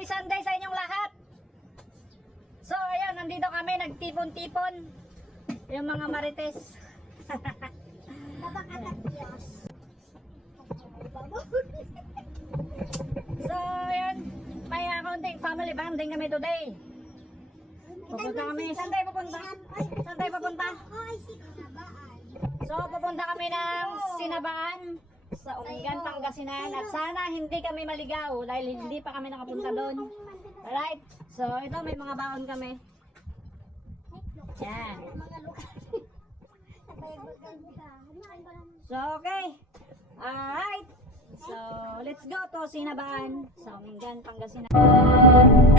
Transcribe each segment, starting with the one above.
Happy Sunday sa inyong lahat. So ayun, nandito kami nagtipon-tipon. Yung mga marites. So ayun, may accounting family bonding kami today. Pupunta kami. Saan tayo pupunta? Saan tayo pupunta? So pupunta kami ng Sinabaan sa Umingan, Pangasinan. At sana hindi kami maligaw dahil hindi pa kami nakapunta doon. Alright, so ito may mga baon kami. Yan. So okay. Alright. So let's go to Sinabaan sa Umingan, Pangasinan.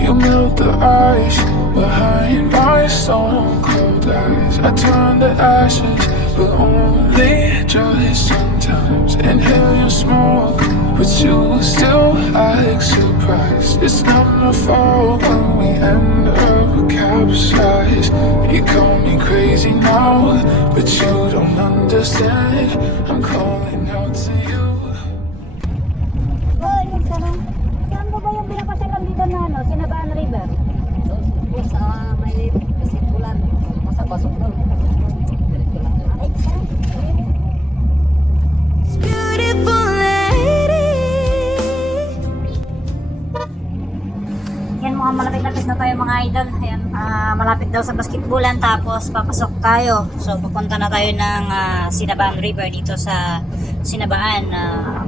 You melt the ice behind my stone cold eyes. I turn to ashes, but only just sometimes. Inhale your smoke, but you still act surprised. It's not my fault when we end up capsized. You call me crazy now, but you don't understand. I'm calling out to you. Saan mo ba yung pinapasyalan dito na Sinabaan River? Doon sa may basketbulan, nasa pasok doon. Beautiful lady. Yan, mukhang malapit-lapit na tayo mga idol. Ayan, malapit daw sa basketbulan tapos papasok tayo. So pupunta na tayo ng Sinabaan River dito sa Sinabaan,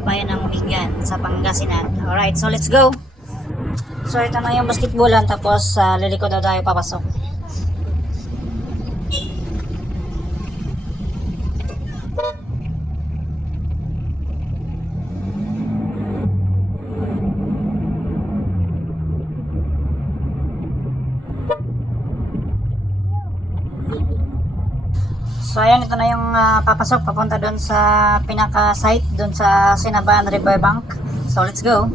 bayan ng Umingan sa Pangasinan. Alright, so let's go. So ito na yung basketbulan tapos liliko daw tayo papasok. So ayan, ito na yung papasok papunta doon sa pinaka-site doon sa Sinabaan River Bank. So let's go.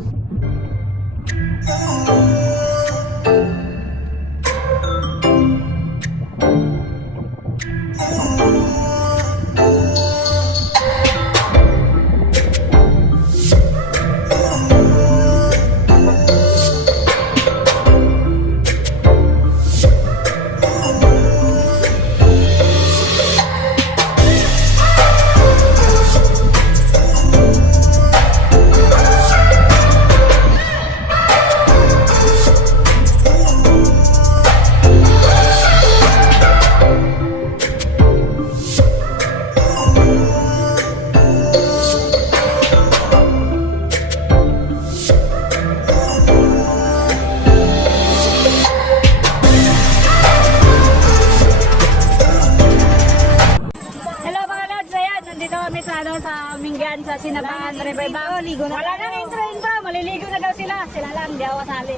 Sa Umingan, sa Sinabaan River Bank. Wala nang intro, maliligo na daw sila. Sila lang, di ako kasali.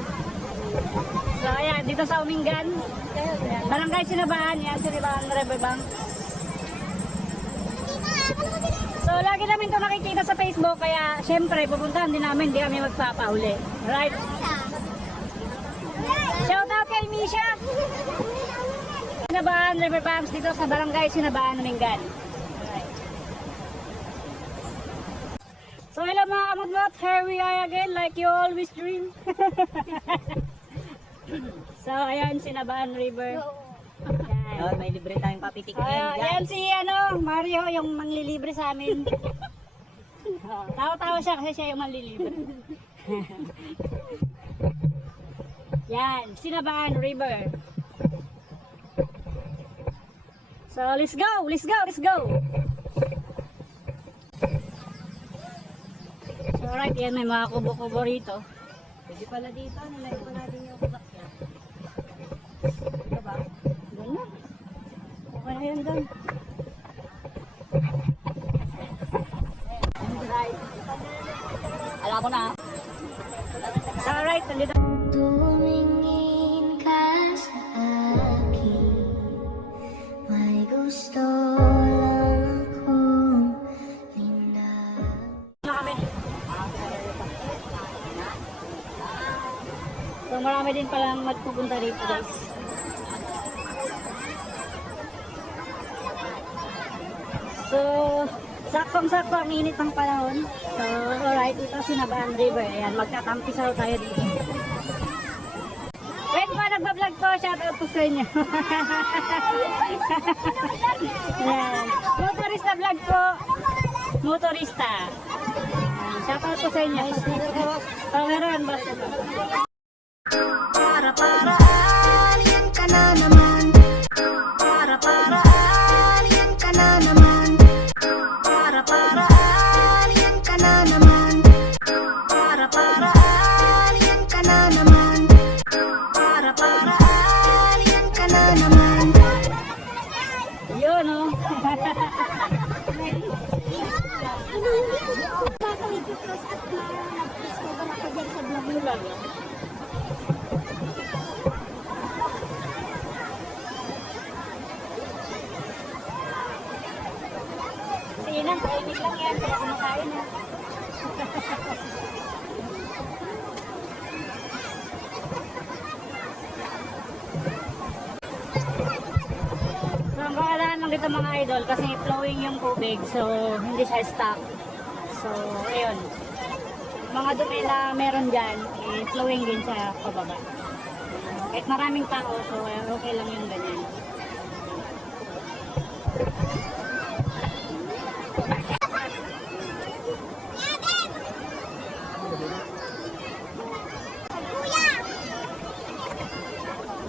So ayan, dito sa Umingan, Barangay Sinabaan, yan, Sinabaan River Bank. So lagi namin ito nakikita sa Facebook, kaya syempre pupuntahan din namin, di kami magpapauli. Right? Shout out kay Misha! Sinabaan River Bank dito sa Barangay Sinabaan, Umingan. So hello mga kamudmot, here we are again like you always dream. So ayan, Sinabaan River. Ayan, may libre tayong papitik ngayon, guys. Ayan si Mario, yung manglilibre sa amin. Tawa-tawa siya kasi siya yung manlilibre. Yan, Sinabaan River. So let's go, let's go, let's go. Alright, yan, may mga kubo-kubo rito. Pwede pala dito, nilagay pa natin yung sasakyan. Dito ba? Doon na. Okay na yun doon. Alright. Alam ko na. So alright, nandito. Tumingin ka sa akin, may gusto lang akong linang. So marami din palang magpupunta dito, guys. So saktong-sakto ang init ng panahon. So alright, ito Sinabaan River. Ayan, magtatampisaw tayo dito. po, shout out po sa inyo. Ayan. Motorista vlog po. Motorista. Shout out po sa inyo. Oh, meron ba? Para alien ka na naman. Para alien ka na naman. Para alien ka na naman. Para alien ka na naman. Para alien ka na naman. Yun, oh. Sinang, tahimik lang yan. Kaya kumakain na. So, ang kagandahan lang dito mga idol kasi flowing yung tubig. So, hindi siya stuck. So, ayun. Mga dumi na meron dyan, flowing din sa pababa. Kahit maraming tao, so okay lang yung ganyan.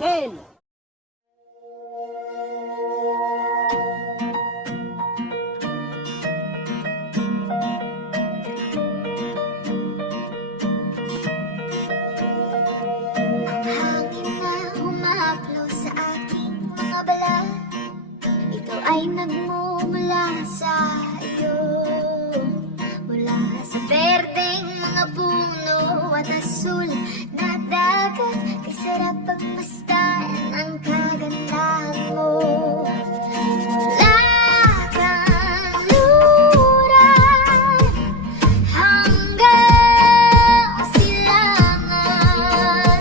Ken! Hangin na humahaplo sa aking mga balat. Ito ay nagmumula sa iyo. Mula sa berdeng mga puno at asul na dagat. Kay sarap pagmasdan ang kagandahan mo. Mula kang luran hanggang silangan.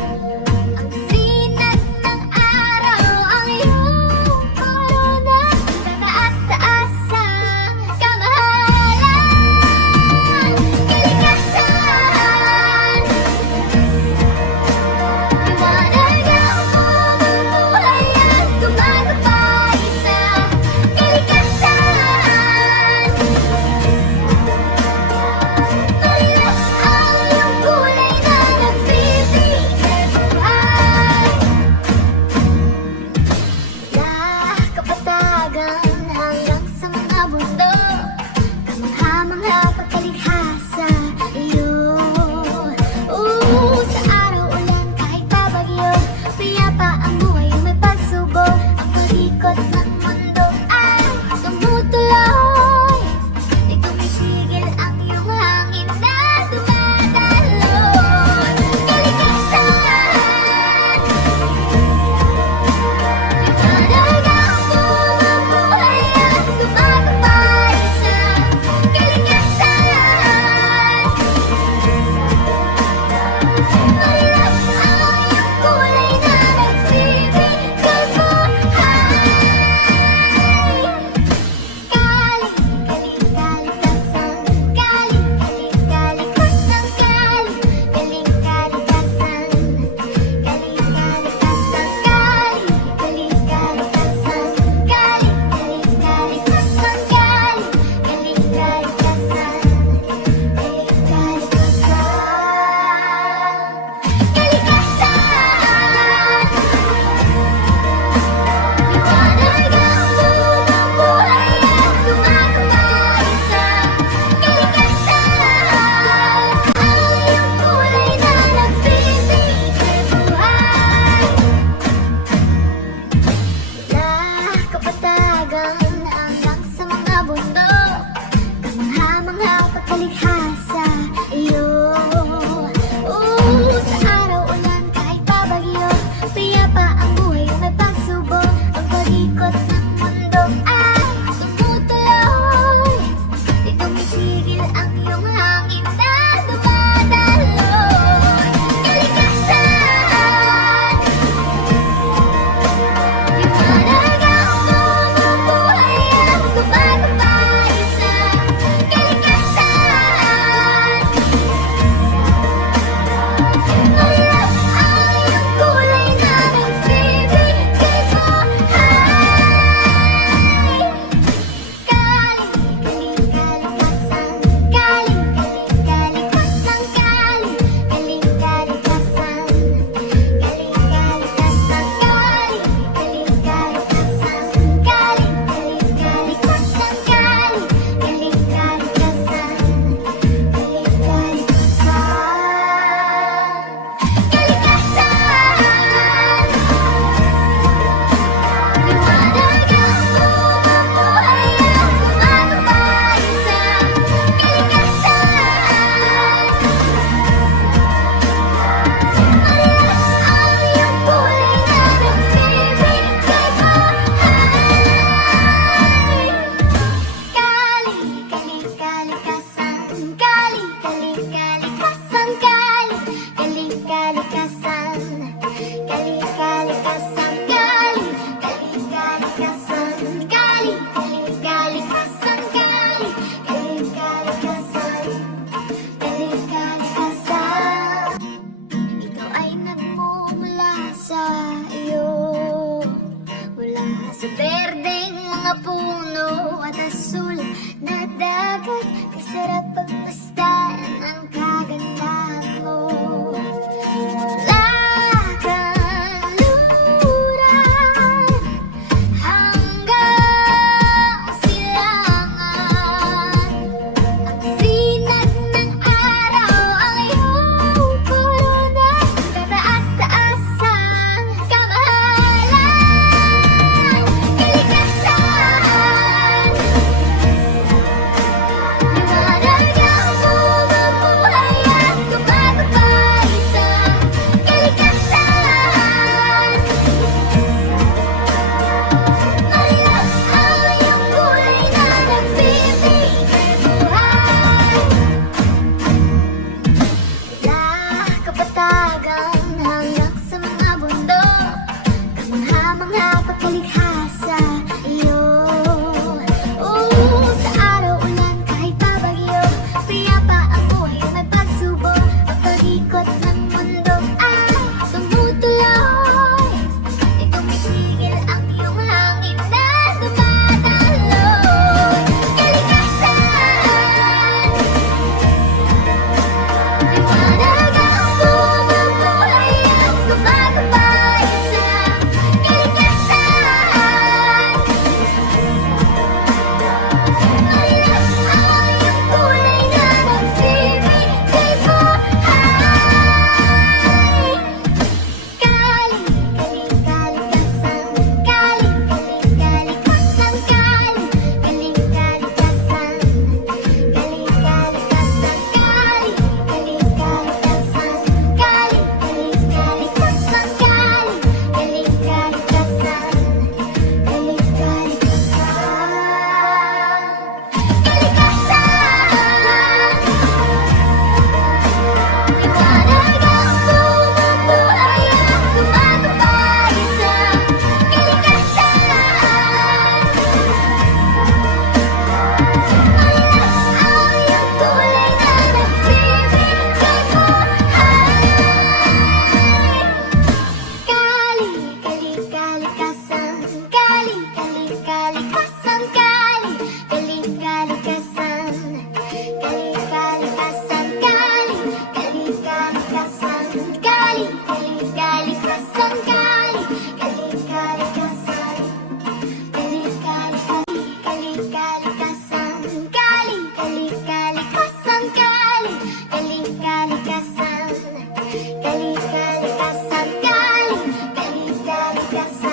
Ang sinag ng araw ang iyong korona. Tataas-taas ang kamahalan. Kalikasan, liwanag ang pag-asa